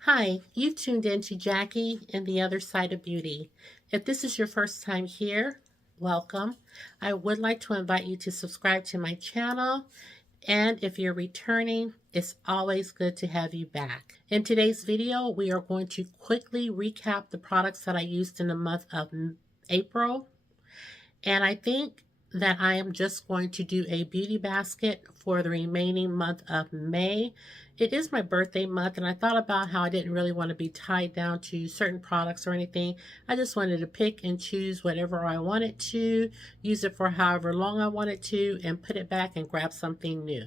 Hi, you've tuned in to Jackie and the Other Side of Beauty. If this is your first time here, welcome. I would like to invite you to subscribe to my channel, and if you're returning, it's always good to have you back. In today's video, we are going to quickly recap the products that I used in the month of April, and I think that I am just going to do a beauty basket for the remaining month of May. It is my birthday month, and I thought about how I didn't really want to be tied down to certain products or anything. I just wanted to pick and choose whatever I wanted to, use it for however long I wanted to, and put it back and grab something new.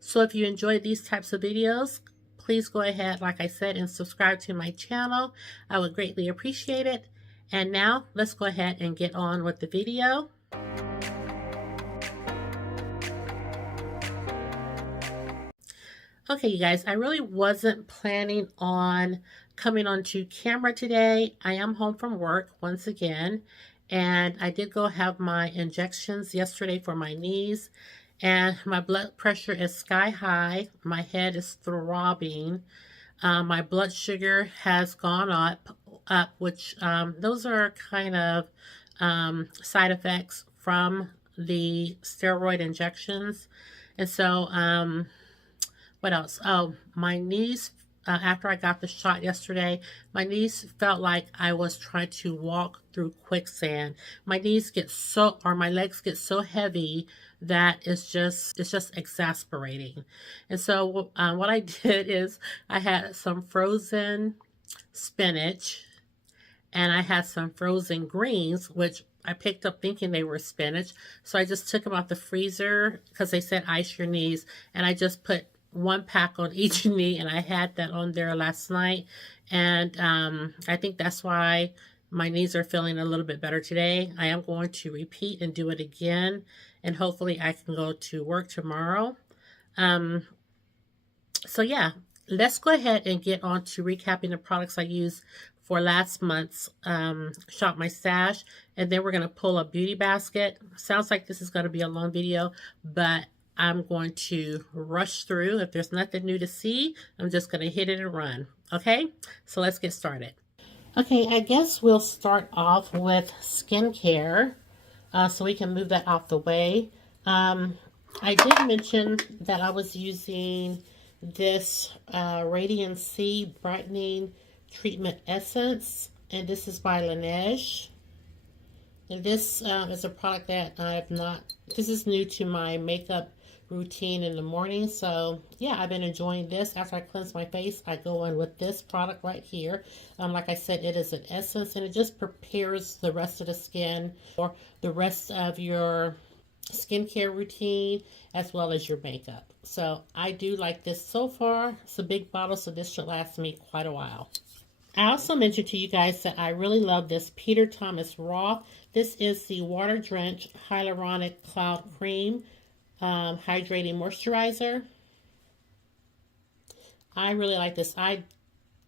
So if you enjoy these types of videos, please go ahead, like I said, and subscribe to my channel. I would greatly appreciate it. And now let's go ahead and get on with the video. Okay, you guys, I really wasn't planning on coming onto camera today. I am home from work once again, and I did go have my injections yesterday for my knees, and my blood pressure is sky high. My head is throbbing. My blood sugar has gone up, which those are kind of side effects from the steroid injections. And so, what else? Oh, my knees, after I got the shot yesterday, my knees felt like I was trying to walk through quicksand. My knees get so, or my legs get so heavy that it's just exasperating. And so what I did is I had some frozen spinach and I had some frozen greens, which I picked up thinking they were spinach. So I just took them out the freezer because they said ice your knees, and I just put one pack on each knee, and I had that on there last night. And I think that's why my knees are feeling a little bit better today. I am going to repeat and do it again, and hopefully I can go to work tomorrow. So yeah, let's go ahead and get on to recapping the products I used for last month's Shop My Stash, and then we're going to pull a beauty basket. Sounds like this is going to be a long video, but I'm going to rush through. If there's nothing new to see, I'm just going to hit it and run. Okay, so let's get started. Okay, I guess we'll start off with skincare, so we can move that out the way. I did mention that I was using this Radiant C Brightening Treatment Essence, and this is by Laneige. And this is a product that I've not, this is new to my makeup routine in the morning. So yeah, I've been enjoying this. After I cleanse my face, I go in with this product right here. Like I said, it is an essence, and it just prepares the rest of the skin or the rest of your skincare routine as well as your makeup. So I do like this so far. It's a big bottle, so this should last me quite a while. I also mentioned to you guys that I really love this Peter Thomas Roth. This is the Water Drench Hyaluronic Cloud Cream Hydrating Moisturizer. I really like this. I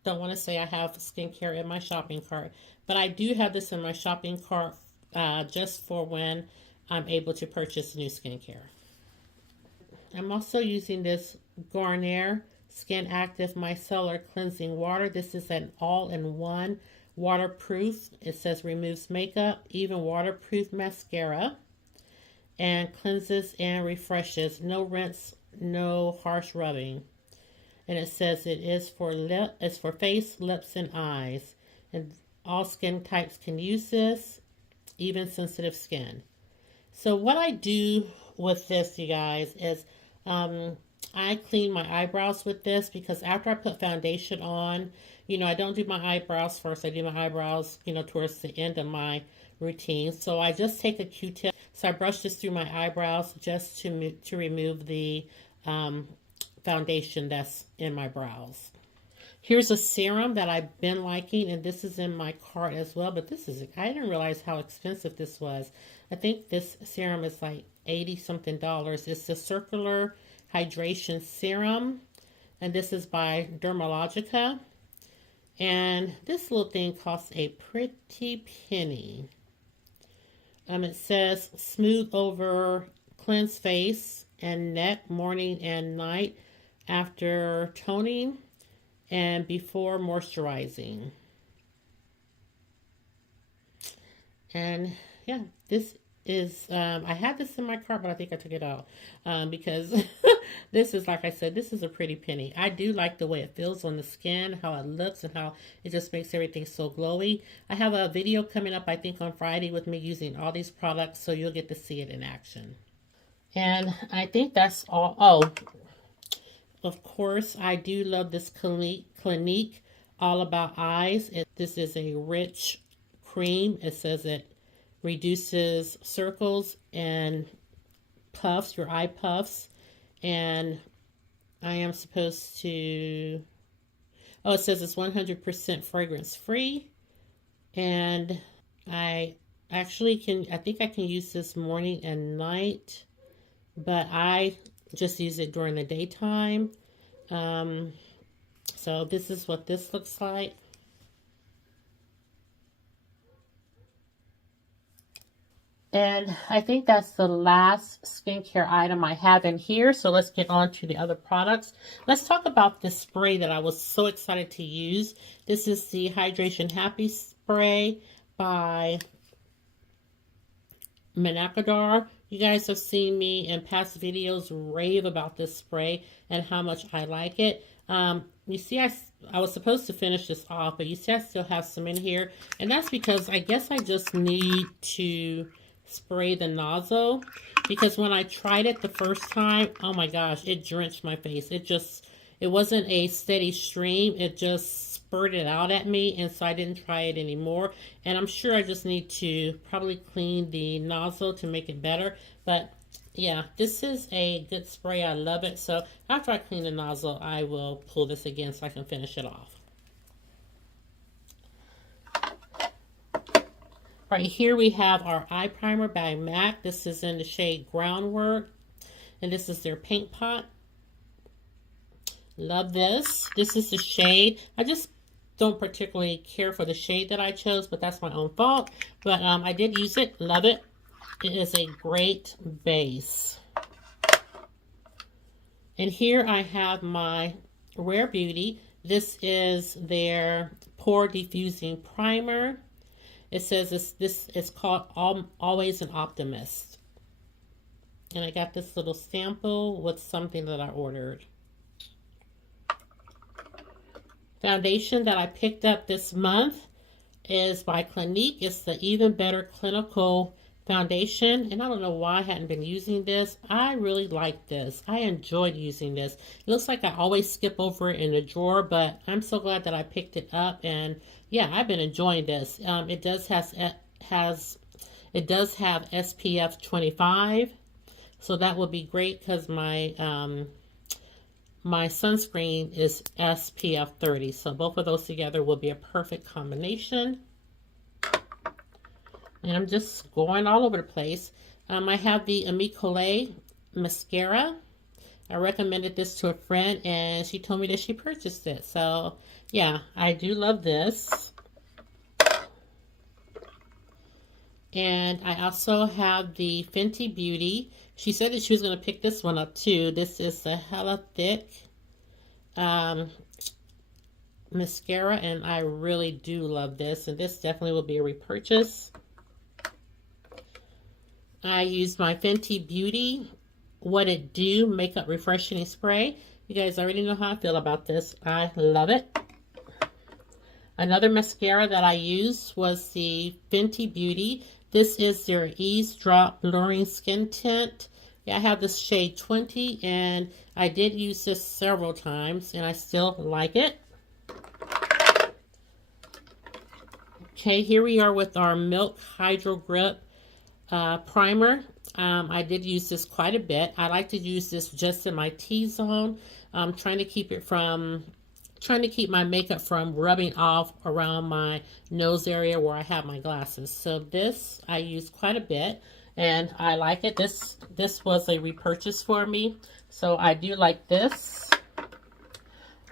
don't want to say I have skincare in my shopping cart, but I do have this in my shopping cart just for when I'm able to purchase new skincare. I'm also using this Garnier Skin Active Micellar Cleansing Water. This is an all-in-one waterproof. It says removes makeup, even waterproof mascara, and cleanses and refreshes. No rinse, no harsh rubbing. And it says it is for it's for face, lips, and eyes. And all skin types can use this, even sensitive skin. So what I do with this, you guys, is I clean my eyebrows with this because after I put foundation on, I don't do my eyebrows first. I do my eyebrows, towards the end of my routine. So I just take a Q-tip. So I brush this through my eyebrows just to remove the foundation that's in my brows. Here's a serum that I've been liking, and this is in my cart as well, but I didn't realize how expensive this was. I think this serum is like $80 something. It's the Circular Hydration Serum, and this is by Dermalogica. And this little thing costs a pretty penny. It says smooth over cleanse face and neck morning and night after toning. and before moisturizing. And yeah, this is, I had this in my cart, but I think I took it out because this is, like I said, this is a pretty penny. I do like the way it feels on the skin, how it looks, and how it just makes everything so glowy. I have a video coming up, I think, on Friday with me using all these products, so you'll get to see it in action. And I think that's all. Oh, of course, I do love this Clinique All About Eyes. This is a rich cream. It says it reduces circles and puffs, your eye puffs. And I am supposed to, oh, it says it's 100% fragrance free. And I actually I think I can use this morning and night, but I just use it during the daytime. So this is what this looks like. And I think that's the last skincare item I have in here. So let's get on to the other products. Let's talk about this spray that I was so excited to use. This is the Hydration Happy Spray by Manakadar. You guys have seen me in past videos rave about this spray and how much I like it. You see, I was supposed to finish this off, but you see I still have some in here. And that's because I guess I just need to spray the nozzle. Because when I tried it the first time, oh my gosh, it drenched my face. It wasn't a steady stream. It just spurted out at me, and so I didn't try it anymore. And I'm sure I just need to probably clean the nozzle to make it better. But yeah, this is a good spray. I love it. So after I clean the nozzle, I will pull this again so I can finish it off. Right here we have our eye primer by MAC. This is in the shade Groundwork, and this is their paint pot. Love this. This is the shade. I just don't particularly care for the shade that I chose, but that's my own fault. But I did use it. Love it. It is a great base. And here I have my Rare Beauty. This is their Pore Diffusing Primer. It says this is called Always an Optimist. And I got this little sample with something that I ordered. Foundation that I picked up this month is by Clinique. It's the Even Better Clinical Foundation. And I don't know why I hadn't been using this. I really like this. I enjoyed using this. It looks like I always skip over it in the drawer, but I'm so glad that I picked it up. And yeah, I've been enjoying this. It does have SPF 25. So that will be great because my sunscreen is SPF 30, so both of those together will be a perfect combination. And I'm just going all over the place. I have the Ami Collet mascara. I recommended this to a friend, and she told me that she purchased it. So, yeah, I do love this. And I also have the Fenty Beauty. She said that she was going to pick this one up too. This is a hella thick mascara, and I really do love this. And this definitely will be a repurchase. I use my Fenty Beauty What It Do Makeup Refreshing Spray. You guys already know how I feel about this. I love it. Another mascara that I used was the Fenty Beauty. This is their Ease Drop Blurring Skin Tint. Yeah, I have this shade 20, and I did use this several times, and I still like it. Okay, here we are with our Milk Hydro Grip primer. I did use this quite a bit. I like to use this just in my T-zone. I'm trying to keep my makeup from rubbing off around my nose area where I have my glasses. So this I use quite a bit, and I like it. This was a repurchase for me, so I do like this.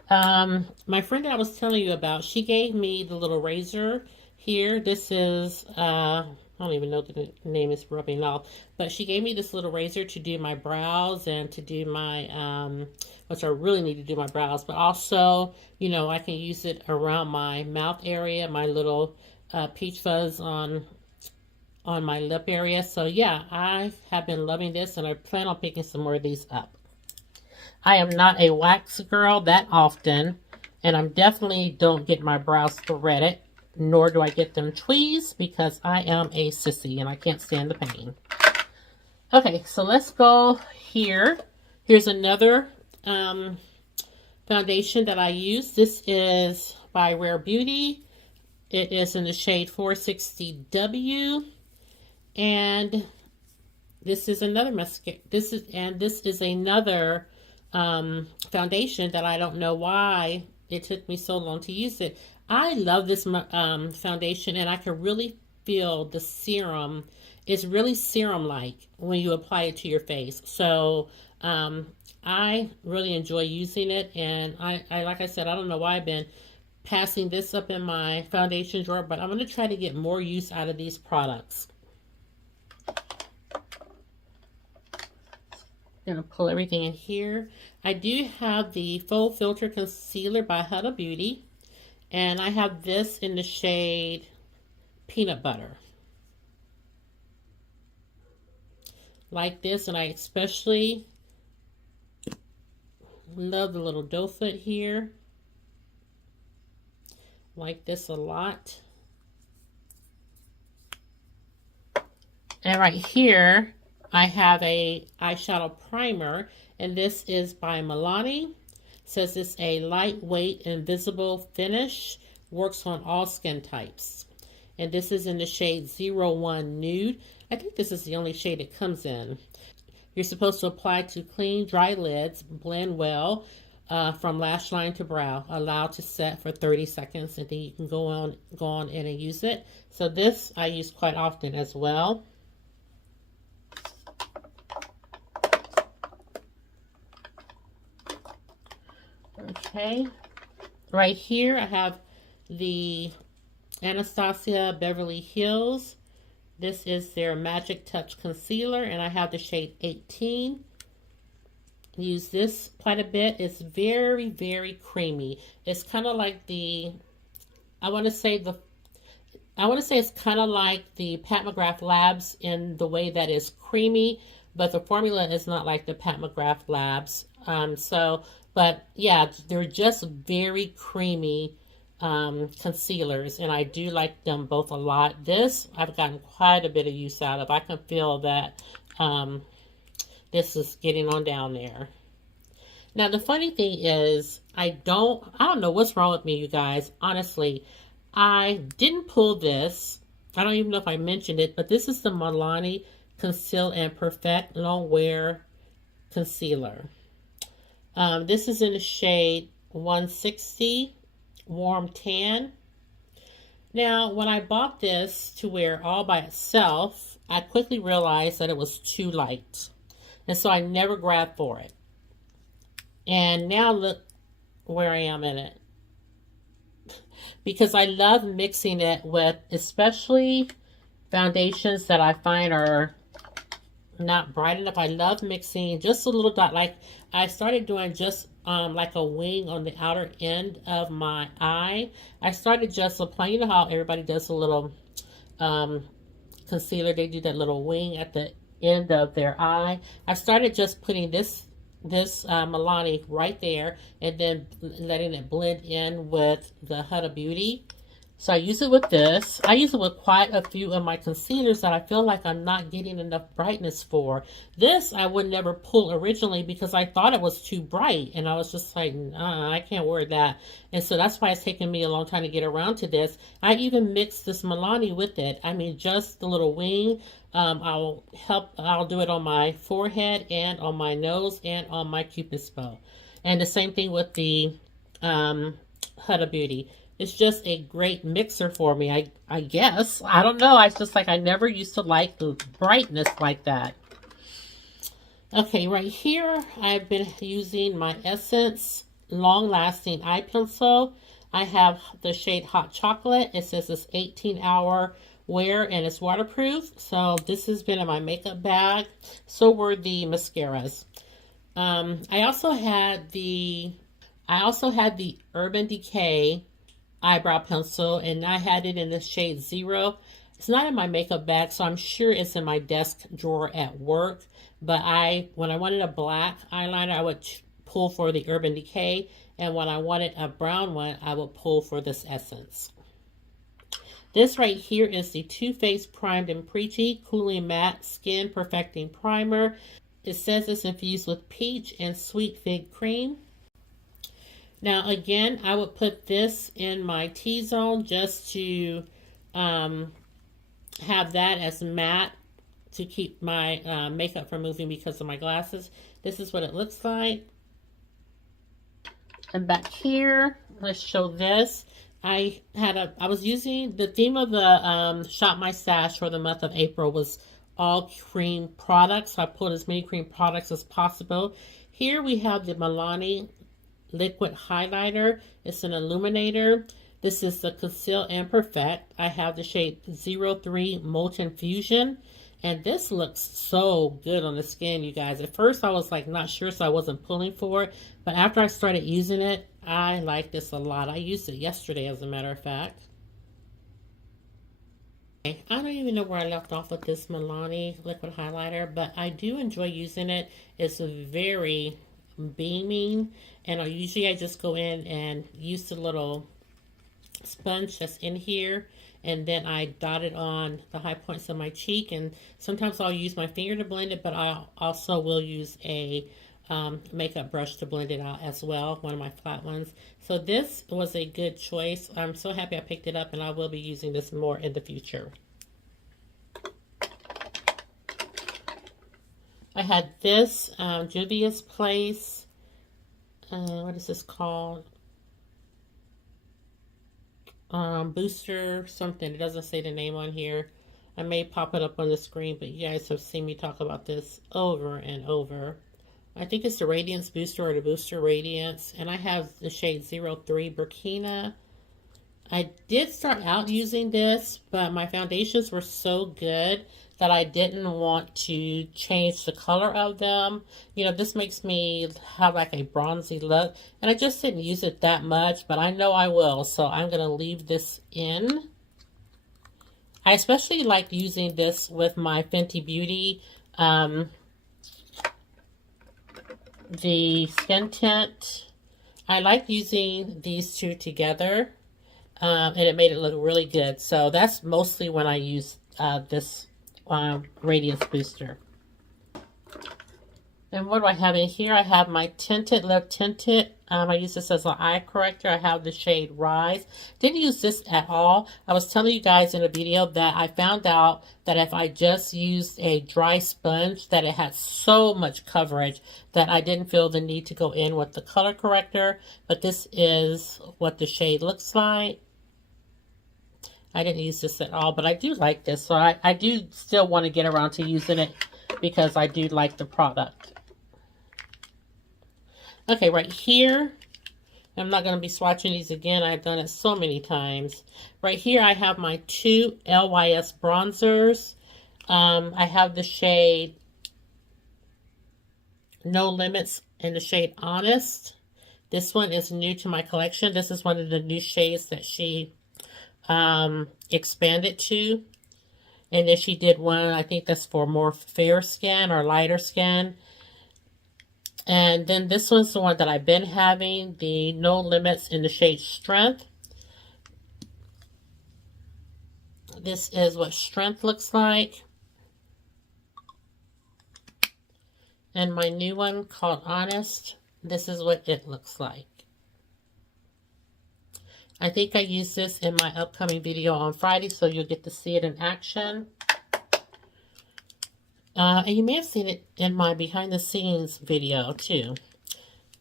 My friend that I was telling you about, she gave me the little razor here. This is I don't even know the name is rubbing off. But she gave me this little razor to do my brows and to do my, which I really need to do my brows. But also, you know, I can use it around my mouth area, my little peach fuzz on my lip area. So yeah, I have been loving this and I plan on picking some more of these up. I am not a wax girl that often, and I definitely don't get my brows threaded, nor do I get them tweezed because I am a sissy and I can't stand the pain. Okay, so let's go here. Here's another foundation that I use. This is by Rare Beauty. It is in the shade 460W. And this is another mascara. This is another foundation that I don't know why it took me so long to use it. I love this foundation, and I can really feel the serum. It's really serum-like when you apply it to your face. So I really enjoy using it, and I like I said, I don't know why I've been passing this up in my foundation drawer, but I'm going to try to get more use out of these products. I'm going to pull everything in here. I do have the Faux Filter Concealer by Huda Beauty. And I have this in the shade Peanut Butter. Like this, and I especially love the little doe foot here. Like this a lot. And right here, I have a eyeshadow primer, and this is by Milani. Says it's a lightweight, invisible finish, works on all skin types. And this is in the shade 01 Nude. I think this is the only shade it comes in. You're supposed to apply to clean, dry lids, blend well from lash line to brow. Allow to set for 30 seconds, and then you can go on in and use it. So this I use quite often as well. Okay, right here I have the Anastasia Beverly Hills. This is their Magic Touch Concealer, and I have the shade 18. Use this quite a bit. It's very, very creamy. It's kind of like the, I want to say it's kind of like the Pat McGrath Labs in the way that it's creamy, but the formula is not like the Pat McGrath Labs. But yeah, they're just very creamy concealers, and I do like them both a lot. This I've gotten quite a bit of use out of. I can feel that this is getting on down there. Now the funny thing is, I don't know what's wrong with me, you guys. Honestly, I didn't pull this. I don't even know if I mentioned it, but this is the Milani Conceal and Perfect Long Wear Concealer. This is in the shade 160 Warm Tan. Now, when I bought this to wear all by itself, I quickly realized that it was too light. And so I never grabbed for it. And now look where I am in it. Because I love mixing it with, especially foundations that I find are not bright enough. I love mixing just a little dot. Like I started doing just like a wing on the outer end of my eye. I started just applying, you know how everybody does a little concealer. They do that little wing at the end of their eye. I started just putting this Milani right there, and then letting it blend in with the Huda Beauty. So I use it with this. I use it with quite a few of my concealers that I feel like I'm not getting enough brightness for. This I would never pull originally because I thought it was too bright. And I was just like, I can't wear that. And so that's why it's taken me a long time to get around to this. I even mixed this Milani with it. I mean, just the little wing. I'll do it on my forehead and on my nose and on my Cupid's bow. And the same thing with the Huda Beauty. It's just a great mixer for me, I guess. I don't know. I just like, I never used to like the brightness like that. Okay, right here, I've been using my Essence Long Lasting Eye Pencil. I have the shade Hot Chocolate. It says it's 18-hour wear and it's waterproof. So this has been in my makeup bag. So were the mascaras. I also had the Urban Decay eyebrow pencil, and I had it in the shade 0. It's not in my makeup bag, so I'm sure it's in my desk drawer at work. But when I wanted a black eyeliner, I would pull for the Urban Decay, and when I wanted a brown one, I would pull for this Essence. This right here is the Too Faced Primed and Preachy Cooling Matte Skin Perfecting Primer. It says it's infused with peach and sweet fig cream. Now again, I would put this in my T-zone just to have that as matte to keep my makeup from moving because of my glasses. This is what it looks like. And back here, let's show this. I was using the theme of the Shop My Stash for the month of April was all cream products. So I pulled as many cream products as possible. Here we have the Milani liquid highlighter. It's an illuminator. This is the Conceal and Perfect. I have the shade 03 Molten Fusion. And this looks so good on the skin, you guys. At first, I was like not sure, so I wasn't pulling for it. But after I started using it, I like this a lot. I used it yesterday, as a matter of fact. I don't even know where I left off with this Milani liquid highlighter, but I do enjoy using it. It's very beaming, and usually I just go in and use the little sponge that's in here, and then I dot it on the high points of my cheek, and sometimes I'll use my finger to blend it, but I also will use a makeup brush to blend it out as well, one of my flat ones. So this was a good choice. I'm so happy I picked it up, and I will be using this more in the future. I had this Juvia's Place, what is this called? Booster something. It doesn't say the name on here. I may pop it up on the screen, but you guys have seen me talk about this over and over. I think it's the Radiance Booster or the Booster Radiance, and I have the shade 03 Burkina. I did start out using this, but my foundations were so good that I didn't want to change the color of them. You know, this makes me have like a bronzy look, and I just didn't use it that much, but I know I will, so I'm going to leave this in. I especially like using this with my Fenty Beauty, the skin tint. I like using these two together, and it made it look really good. So that's mostly when I use this Radiance Booster. And what do I have in here? I have my Tinted Lip Tinted. I use this as an eye corrector. I have the shade Rise. Didn't use this at all. I was telling you guys in a video that I found out that if I just used a dry sponge, that it had so much coverage that I didn't feel the need to go in with the color corrector. But this is what the shade looks like. I didn't use this at all, but I do like this. So I do still want to get around to using it because I do like the product. Okay, right here, I'm not going to be swatching these again. I've done it so many times. Right here, I have my two LYS bronzers. I have the shade No Limits in the shade Honest. This one is new to my collection. This is one of the new shades that she expanded to. And then she did one, I think that's for more fair skin or lighter skin. And then this one's the one that I've been having, the No Limits in the shade Strength. This is what Strength looks like. And my new one called Honest, this is what it looks like. I think I used this in my upcoming video on Friday, so you'll get to see it in action. And you may have seen it in my behind the scenes video too.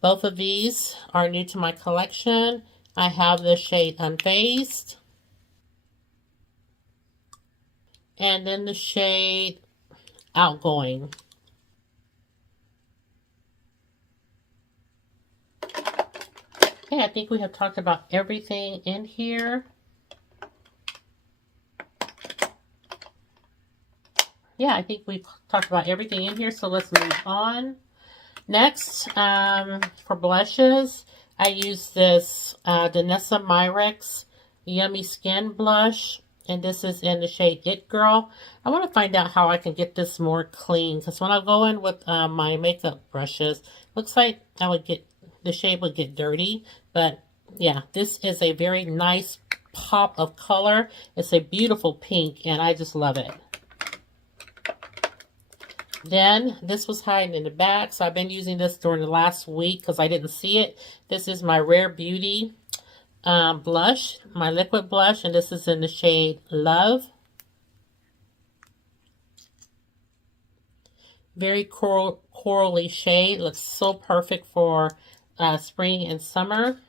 Both of these are new to my collection. I have the shade Unfazed. And then the shade Outgoing. Okay, I think we have talked about everything in here. yeah, I think we've talked about everything in here, so let's move on. Next, for blushes, I use this Danessa Myricks Yummy Skin Blush, and this is in the shade It Girl. I want to find out how I can get this more clean, because when I go in with my makeup brushes, looks like the shade would get dirty, but yeah, this is a very nice pop of color. It's a beautiful pink, and I just love it. Then this was hiding in the back, so I've been using this during the last week because I didn't see it. This is my Rare Beauty blush, my liquid blush, and this is in the shade Love. Very corally shade. Looks so perfect for spring and summer.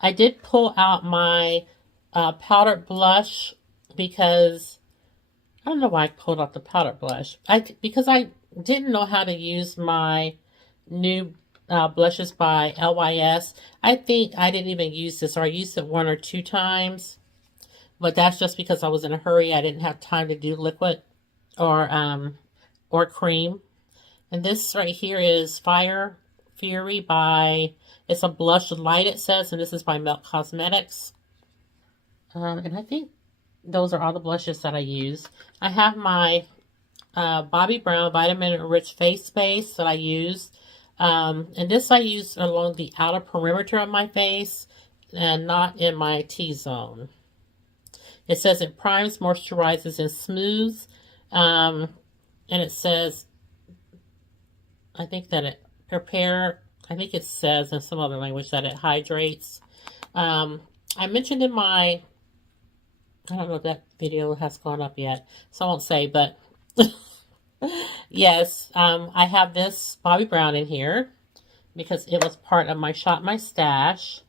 I did pull out my powdered blush because I don't know why I pulled out the powder blush. Because I didn't know how to use my new blushes by LYS. I think I didn't even use this, or I used it 1 or 2 times. But that's just because I was in a hurry. I didn't have time to do liquid or cream. And this right here is Fire Fury by, it's a blush light it says, and this is by Melt Cosmetics. And I think those are all the blushes that I use. I have my Bobbi Brown Vitamin Rich Face Base that I use. And this I use along the outer perimeter of my face and not in my T-zone. It says it primes, moisturizes, and smooths. And it says, I think it says in some other language that it hydrates. I mentioned in my, I don't know if that video has gone up yet, so I won't say, but yes, I have this Bobbi Brown in here because it was part of my Shop My Stash.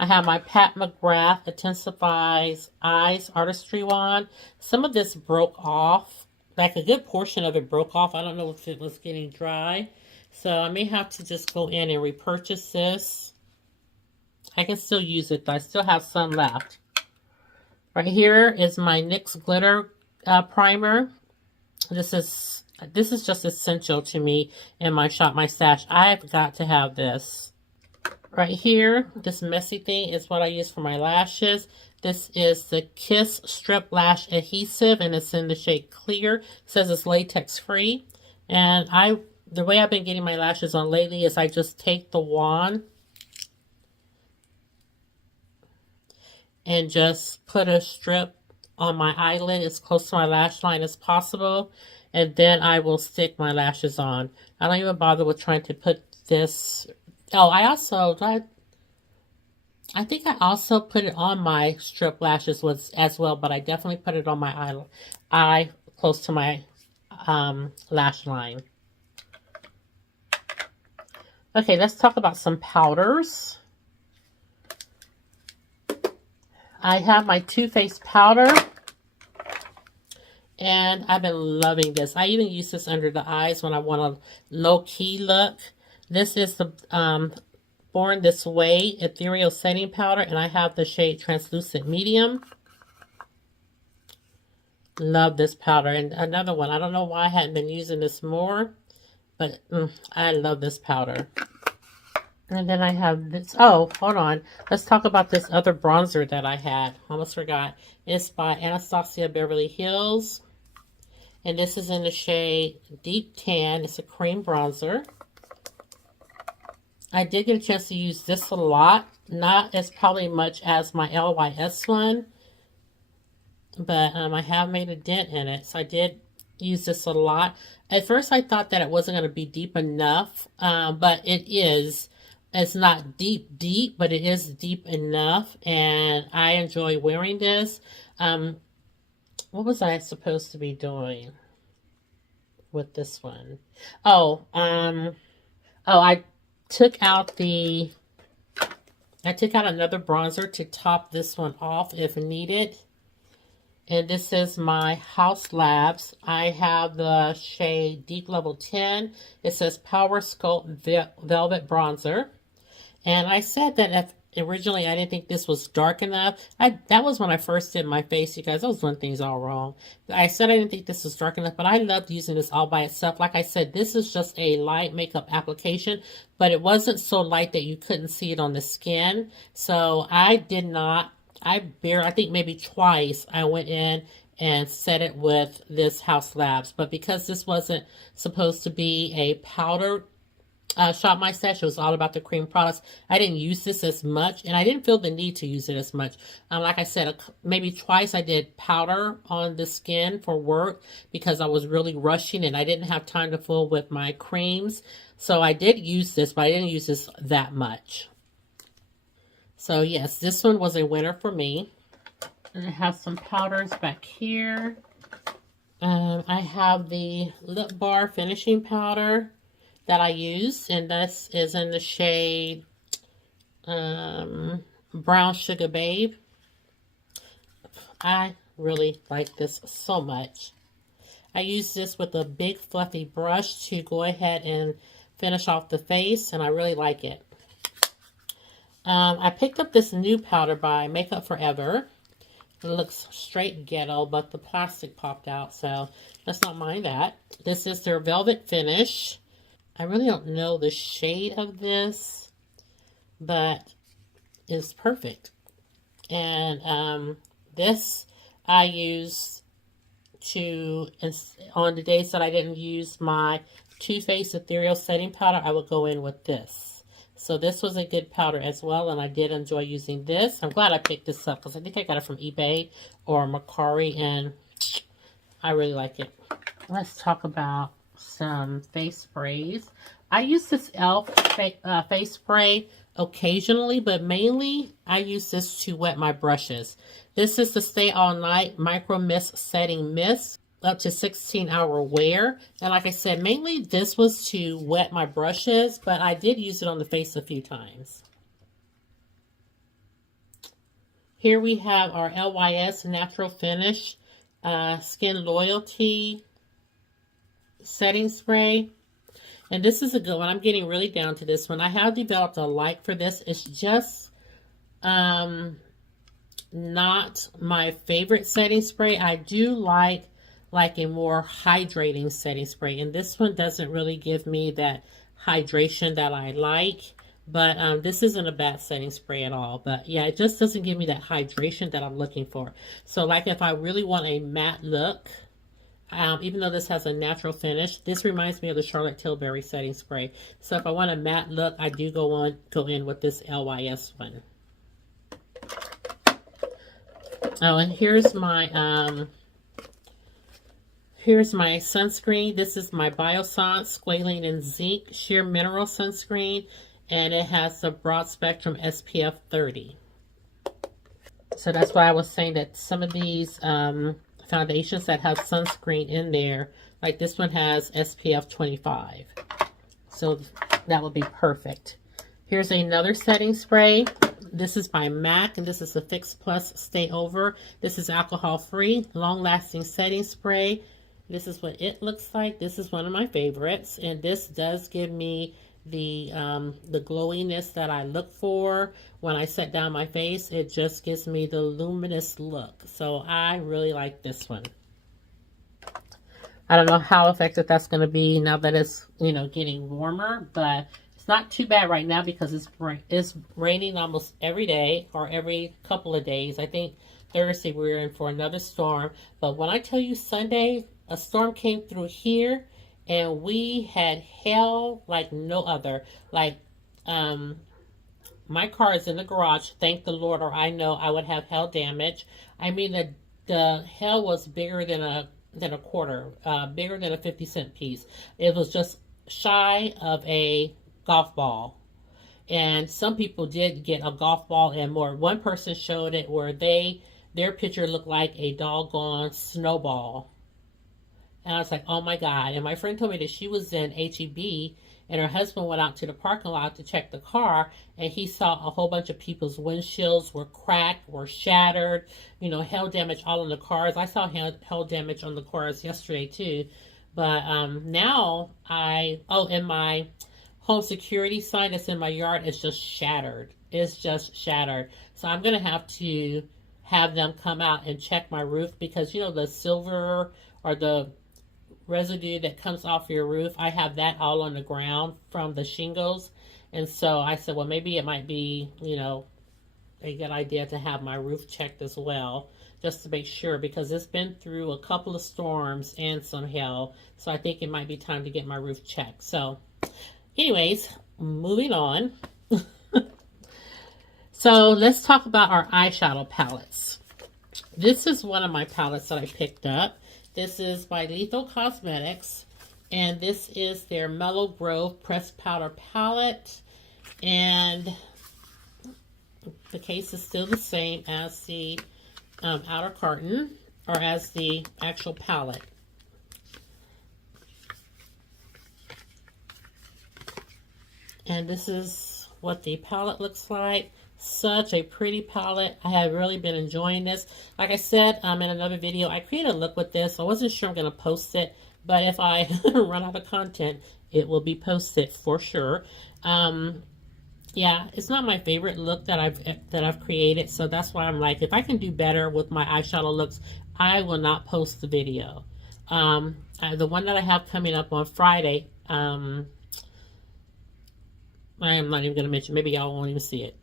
I have my Pat McGrath Intensifies Eyes Artistry Wand. Some of this broke off. Like a good portion of it broke off. I don't know if it was getting dry. So I may have to just go in and repurchase this. I can still use it though. I still have some left. Right here is my NYX Glitter Primer. This is just essential to me in my Shop My Stash. I've got to have this. Right here, this messy thing is what I use for my lashes. This is the Kiss Strip Lash Adhesive, and it's in the shade Clear. It says it's latex free. And the way I've been getting my lashes on lately is I just take the wand and just put a strip on my eyelid as close to my lash line as possible. And then I will stick my lashes on. I don't even bother with trying to put this. Oh, I think I also put it on my strip lashes as well, but I definitely put it on my eye close to my lash line. Okay, let's talk about some powders. I have my Too Faced powder, and I've been loving this. I even use this under the eyes when I want a low-key look. This is the Born This Way Ethereal Setting Powder, and I have the shade Translucent Medium. Love this powder. And another one, I don't know why I hadn't been using this more, but I love this powder. And then I have this. Oh, hold on. Let's talk about this other bronzer that I had. Almost forgot. It's by Anastasia Beverly Hills. And this is in the shade Deep Tan. It's a cream bronzer. I did get a chance to use this a lot. Not as probably much as my LYS one. But I have made a dent in it. So I did use this a lot. At first I thought that it wasn't going to be deep enough. But it is. It's not deep, but it is deep enough. And I enjoy wearing this. What was I supposed to be doing with this one? I took out another bronzer to top this one off if needed. And this is my Haus Labs. I have the shade Deep Level 10. It says Power Sculpt Velvet Bronzer. And I said that Originally, I didn't think this was dark enough. That was when I first did my face, you guys. I was doing things all wrong. I said I didn't think this was dark enough, but I loved using this all by itself. Like I said, this is just a light makeup application, but it wasn't so light that you couldn't see it on the skin. So I did not, I think maybe twice I went in and set it with this Haus Labs. But because this wasn't supposed to be a powder Shop My Stash, it was all about the cream products. I didn't use this as much, and I didn't feel the need to use it as much. Like I said, maybe twice I did powder on the skin for work because I was really rushing and I didn't have time to fool with my creams. So I did use this, but I didn't use this that much. So yes, this one was a winner for me. And I have some powders back here. I have the Lip Bar finishing powder that I use, and this is in the shade Brown Sugar Babe. I really like this so much. I use this with a big fluffy brush to go ahead and finish off the face, and I really like it. I picked up this new powder by Makeup Forever. It looks straight ghetto, but the plastic popped out, so let's not mind that. This is their Velvet Finish. I really don't know the shade of this, but it's perfect. And this I use on the days that I didn't use my Too Faced Ethereal Setting Powder, I would go in with this. So this was a good powder as well, and I did enjoy using this. I'm glad I picked this up because I think I got it from eBay or Mercari, and I really like it. Let's talk about some face sprays. I use this e.l.f. face spray occasionally, but mainly I use this to wet my brushes. This is the Stay All Night Micro Mist Setting Mist, up to 16-hour wear. And like I said, mainly this was to wet my brushes, but I did use it on the face a few times. Here we have our LYS Natural Finish Skin Loyalty Setting Spray. And this is a good one. I'm getting really down to this one. I have developed a like for this. It's just not my favorite setting spray. I do like a more hydrating setting spray, and this one doesn't really give me that hydration that I like. But this isn't a bad setting spray at all. But yeah, it just doesn't give me that hydration that I'm looking for. So like if I really want a matte look, even though this has a natural finish, this reminds me of the Charlotte Tilbury setting spray. So if I want a matte look, I do go in with this LYS one. Oh, and here's my sunscreen. This is my Biossance Squalane and Zinc Sheer Mineral Sunscreen, and it has the broad spectrum SPF 30. So that's why I was saying that some of these foundations that have sunscreen in there, like this one has SPF 25. So that would be perfect. Here's another setting spray. This is by MAC, and this is the Fix Plus Stay Over. This is alcohol-free, long-lasting setting spray. This is what it looks like. This is one of my favorites, and this does give me the glowiness that I look for when I set down my face. It just gives me the luminous look. So I really like this one. I don't know how effective that's going to be now that it's, getting warmer, but it's not too bad right now because it's raining almost every day or every couple of days. I think Thursday we're in for another storm. But when I tell you Sunday, a storm came through here and we had hail like no other. Like, my car is in the garage, thank the Lord, or I know I would have hail damage. I mean, the hail was bigger than a quarter, bigger than a 50-cent piece. It was just shy of a golf ball. And some people did get a golf ball and more. One person showed it where their picture looked like a doggone snowball. And I was like, oh my God. And my friend told me that she was in HEB and her husband went out to the parking lot to check the car, and he saw a whole bunch of people's windshields were cracked, were shattered, hail damage all on the cars. I saw hail damage on the cars yesterday too. But now and my home security sign that's in my yard is just shattered. It's just shattered. So I'm going to have to have them come out and check my roof because, you know, the silver or the residue that comes off your roof, I have that all on the ground from the shingles. And so I said, well, maybe it might be, you know, a good idea to have my roof checked as well, just to make sure, because it's been through a couple of storms and some hail. So I think it might be time to get my roof checked. So anyways, moving on. So let's talk about our eyeshadow palettes. This is one of my palettes that I picked up. This is by Lethal Cosmetics, and this is their Mellow Grove Pressed Powder Palette. And the case is still the same as the outer carton, or as the actual palette. And this is what the palette looks like. Such a pretty palette. I have really been enjoying this. Like I said in another video, I created a look with this. I wasn't sure I'm going to post it, but if I run out of content, it will be posted for sure. Yeah, it's not my favorite look that I've created, so that's why I'm like, if I can do better with my eyeshadow looks, I will not post the video. The one that I have coming up on Friday, I am not even going to mention. Maybe y'all won't even see it.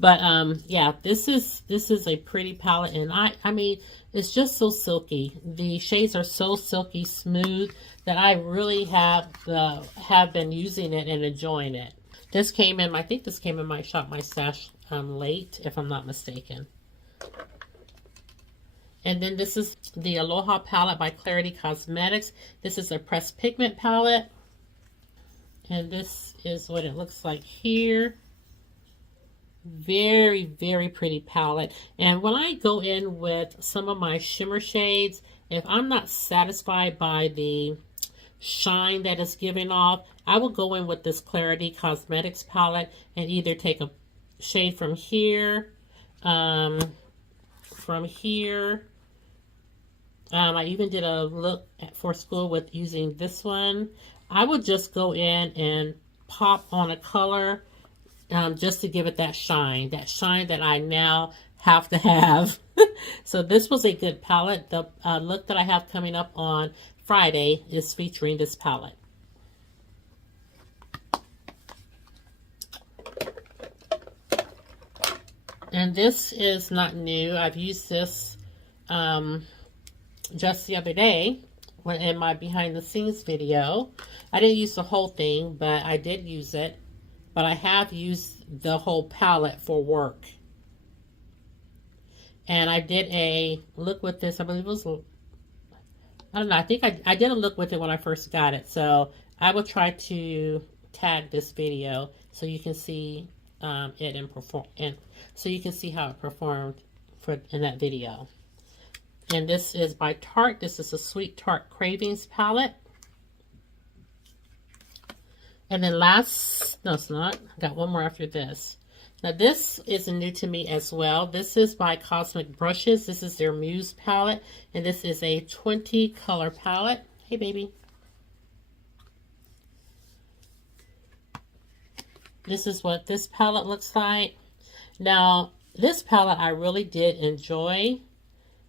But yeah, this is a pretty palette, and I mean, it's just so silky. The shades are so silky smooth that I really have been using it and enjoying it. This came in, I think this came in my Shop My Stash late, if I'm not mistaken. And then this is the Aloha palette by Clarity Cosmetics. This is a pressed pigment palette. And this is what it looks like here. Very, very pretty palette. And when I go in with some of my shimmer shades, if I'm not satisfied by the shine that it's giving off, I will go in with this Clarity Cosmetics palette and either take a shade from here, I even did a look for school with using this one. I would just go in and pop on a color just to give it that shine that I now have to have. So this was a good palette. The look that I have coming up on Friday is featuring this palette. And this is not new. I've used this just the other day in my behind the scenes video. I didn't use the whole thing, but I did use it. But I have used the whole palette for work. And I did a look with this. I believe it was, I don't know. I think I did a look with it when I first got it. So I will try to tag this video so you can see it and perform, and so you can see how it performed in that video. And this is by Tarte. This is a Sweet Tarte Cravings palette. And then last, no, it's not. I got one more after this. Now this is new to me as well. This is by Cosmic Brushes. This is their Muse palette, and this is a 20 color palette. Hey, baby. This is what this palette looks like. Now, this palette I really did enjoy.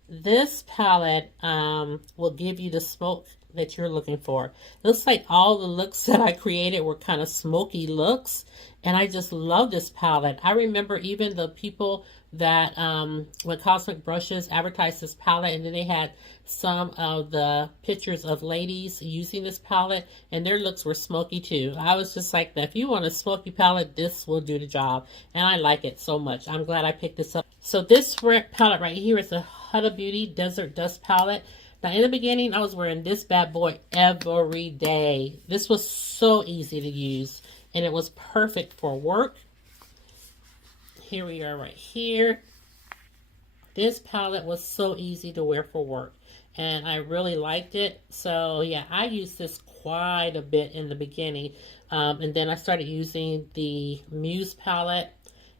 This palette will give you the smoke that you're looking for. It looks like all the looks that I created were kind of smoky looks, and I just love this palette. I remember even the people that when Cosmic Brushes advertised this palette, and then they had some of the pictures of ladies using this palette, and their looks were smoky too. I was just like, if you want a smoky palette, this will do the job, and I like it so much. I'm glad I picked this up. So this palette right here is a Huda Beauty Desert Dust palette. Now, in the beginning, I was wearing this bad boy every day. This was so easy to use, and it was perfect for work. Here we are right here. This palette was so easy to wear for work, and I really liked it. So, yeah, I used this quite a bit in the beginning, and then I started using the Muse palette,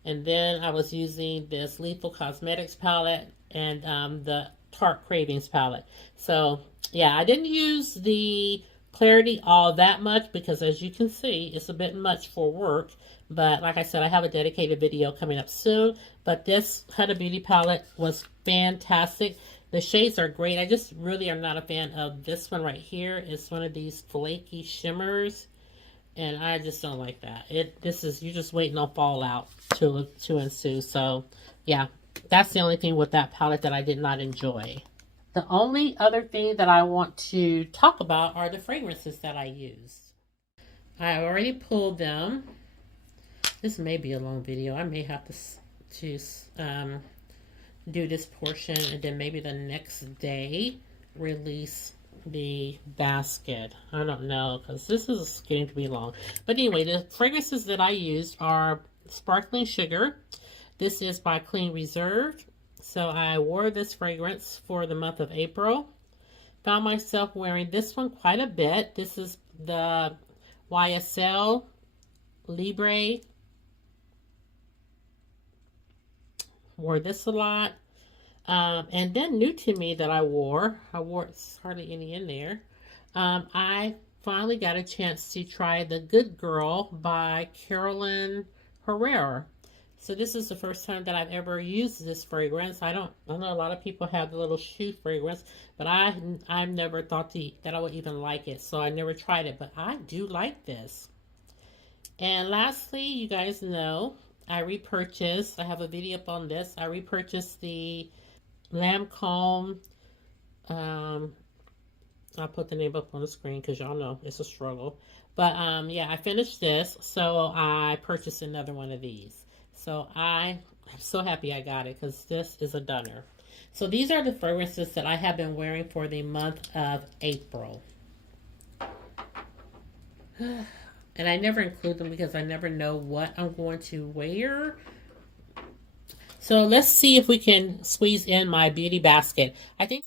and then I was using this Lethal Cosmetics palette, and the Tarte Cravings palette. So yeah, I didn't use the clarity all that much because as you can see, it's a bit much for work. But like I said, I have a dedicated video coming up soon. But this Huda Beauty palette was fantastic. The shades are great. I just really am not a fan of this one right here. It's one of these flaky shimmers. And I just don't like that. You're just waiting on fallout to ensue. So yeah, that's the only thing with that palette that I did not enjoy. The only other thing that I want to talk about are the fragrances that I used. I already pulled them. This may be a long video. I may have to do this portion and then maybe the next day release the basket. I don't know because this is getting to be long. But anyway, the fragrances that I used are Sparkling Sugar. This is by Clean Reserve. So I wore this fragrance for the month of April. Found myself wearing this one quite a bit. This is the YSL Libre. Wore this a lot. And then new to me that I wore it's hardly any in there. I finally got a chance to try the Good Girl by Carolyn Herrera. So this is the first time that I've ever used this fragrance. I know a lot of people have the little shoe fragrance, but I've never thought that I would even like it. So I never tried it, but I do like this. And lastly, you guys know I repurchased. I have a video up on this. I repurchased the Lancome. I'll put the name up on the screen because y'all know it's a struggle. But yeah, I finished this, so I purchased another one of these. So I'm so happy I got it because this is a dunner. So these are the fragrances that I have been wearing for the month of April. And I never include them because I never know what I'm going to wear. So let's see if we can squeeze in my beauty basket. I think